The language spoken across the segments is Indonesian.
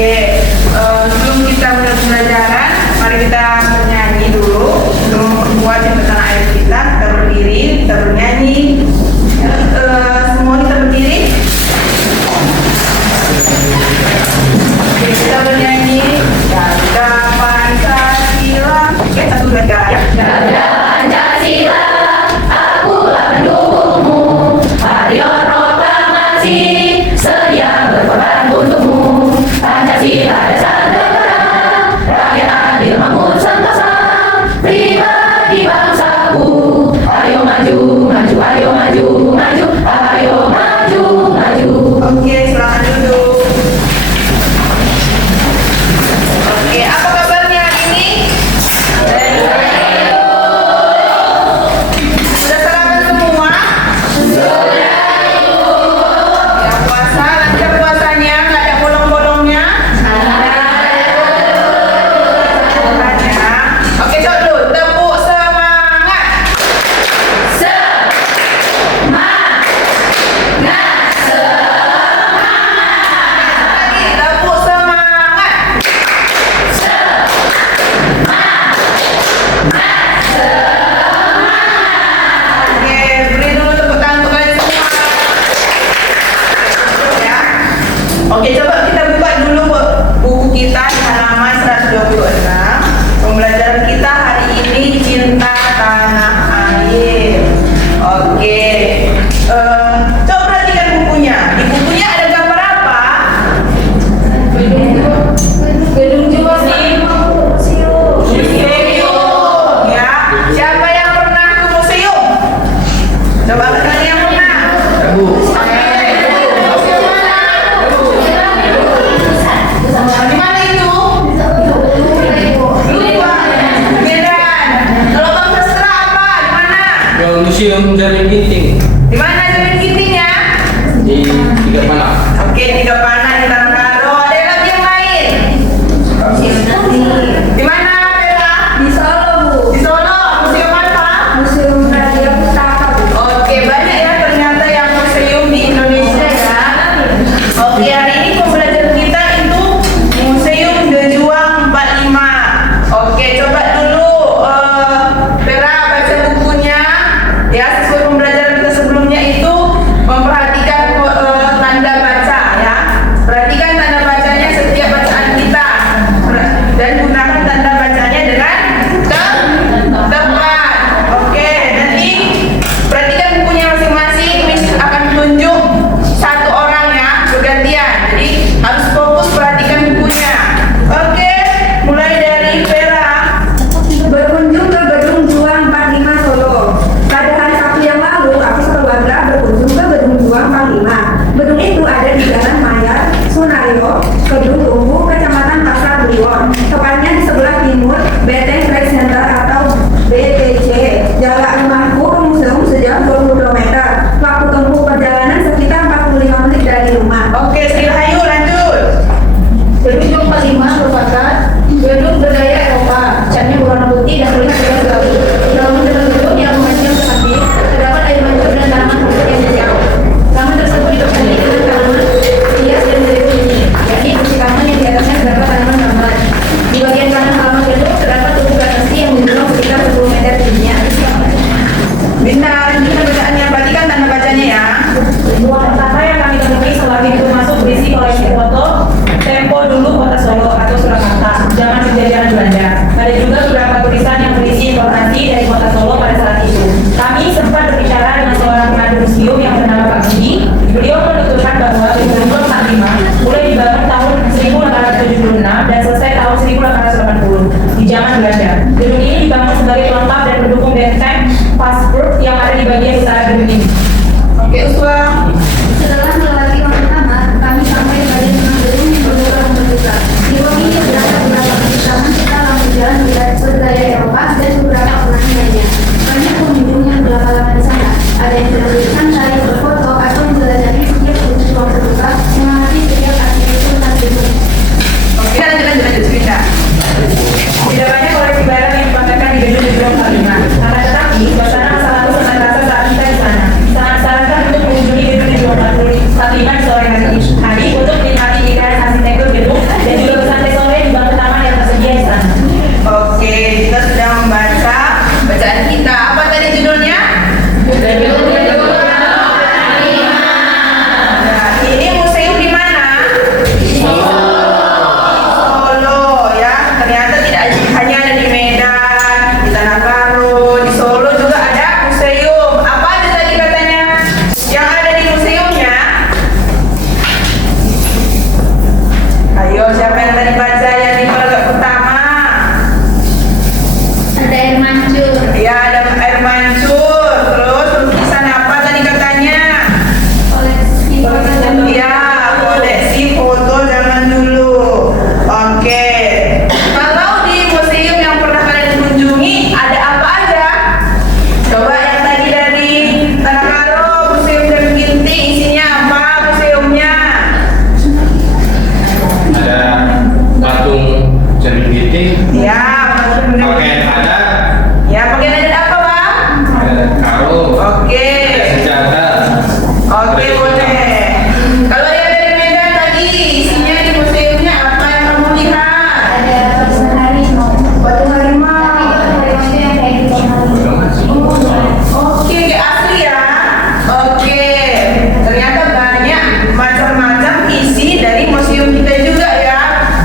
Oke, sebelum kita mulai pembelajaran, mari kita bernyanyi dulu untuk memperkuat jembatan air kita. Kita berdiri, kita bernyanyi. Semua kita berdiri. Oke, kita bernyanyi. Jaga Pancasila. Oke, satu negara. Jaga Pancasila, akulah pendukungmu. Hari proklamasi, sedia berkorban untukmu. Pancasila dasar negara, rakyat adil makmur sentosa, pribadi bangsaku. Ayo maju, maju, ayo maju, maju, ayo maju, maju. Oke, silakan duduk. Oke, apa kabarnya hari ini? Sudah sarapan semua? Ya, puasa, lancar puasanya, nggak ada bolong-bolongnya? Oke, coba dulu, tepuk semangat. Lagi, tepuk semangat. Oke, beri dulu tepuk tangan untuk kalian semua. Ya. Oke, coba kita buka dulu buku kita di halaman 126. Pembelajaran kita hari ini cinta tanah air. Oke. Coba perhatikan bukunya. Di bukunya ada gambar apa? Gedung Juwasni. Museum. Ya. Siapa yang pernah ke museum? Coba kalian yang pernah. Di mana itu? Lupa. Medan. Kalau Bang Sastra apa? Di mana? Museum Jaring Ginting Di mana Jalan Gintingnya? di Tiga Panah. Oke, Tiga Panah di Tanah Karo. Ada lagi yang lain? Di mana, Bella? Di Solo, Bu. Di Solo. Museum apa? Museum Raja Pustaka, Bu. Oke, banyak ya ternyata yang museum di Indonesia ya. Oke, hari ini pembelajaran kita itu Museum De Juang 45. Oke, coba dulu Vera baca bukunya ya, sesuai pembelajaran kita sebelumnya itu memperhatikan tanda baca ya. Perhatikan tanda bacanya setiap bacaan kita dan gunakan tanda bacanya dengan tepat. Oke, nanti perhatikan bukunya masing-masing. Miss akan tunjuk satu orang ya, bergantian. Jadi harus fokus perhatikan bukunya. Oke, mulai dari Vera. Berkunjung ke Gedung Juang 45 Solo. Pada hari Sabtu yang lalu, aku sekeluarga berkunjung ke Gedung Juang 45. Gedung itu ada di Jalan Mayar, Sunario, Kedung Tunggu, Kecamatan Pasar Buwon. Tepatnya di sebelah timur Beteng Trade Center atau BTC. Jarak rumahku ke museum sejauh 20 km. Waktu tempuh perjalanan sekitar 45 menit dari rumah. Oke, Sri Rahayu lanjut. Gedung 45 merupakan gedung bergaya Eropa, catnya berwarna putih dan terlihat jelas baru. Dalam gedung yang menjulang ke samping, terdapat air mancur dan tanaman rumput yang hijau. Taman tersebut dipenuhi dengan tanaman hias dan zebra ini, yakni kursi taman yang di atasnya terdapat tanaman gambar. Di bagian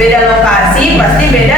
beda lokasi pasti beda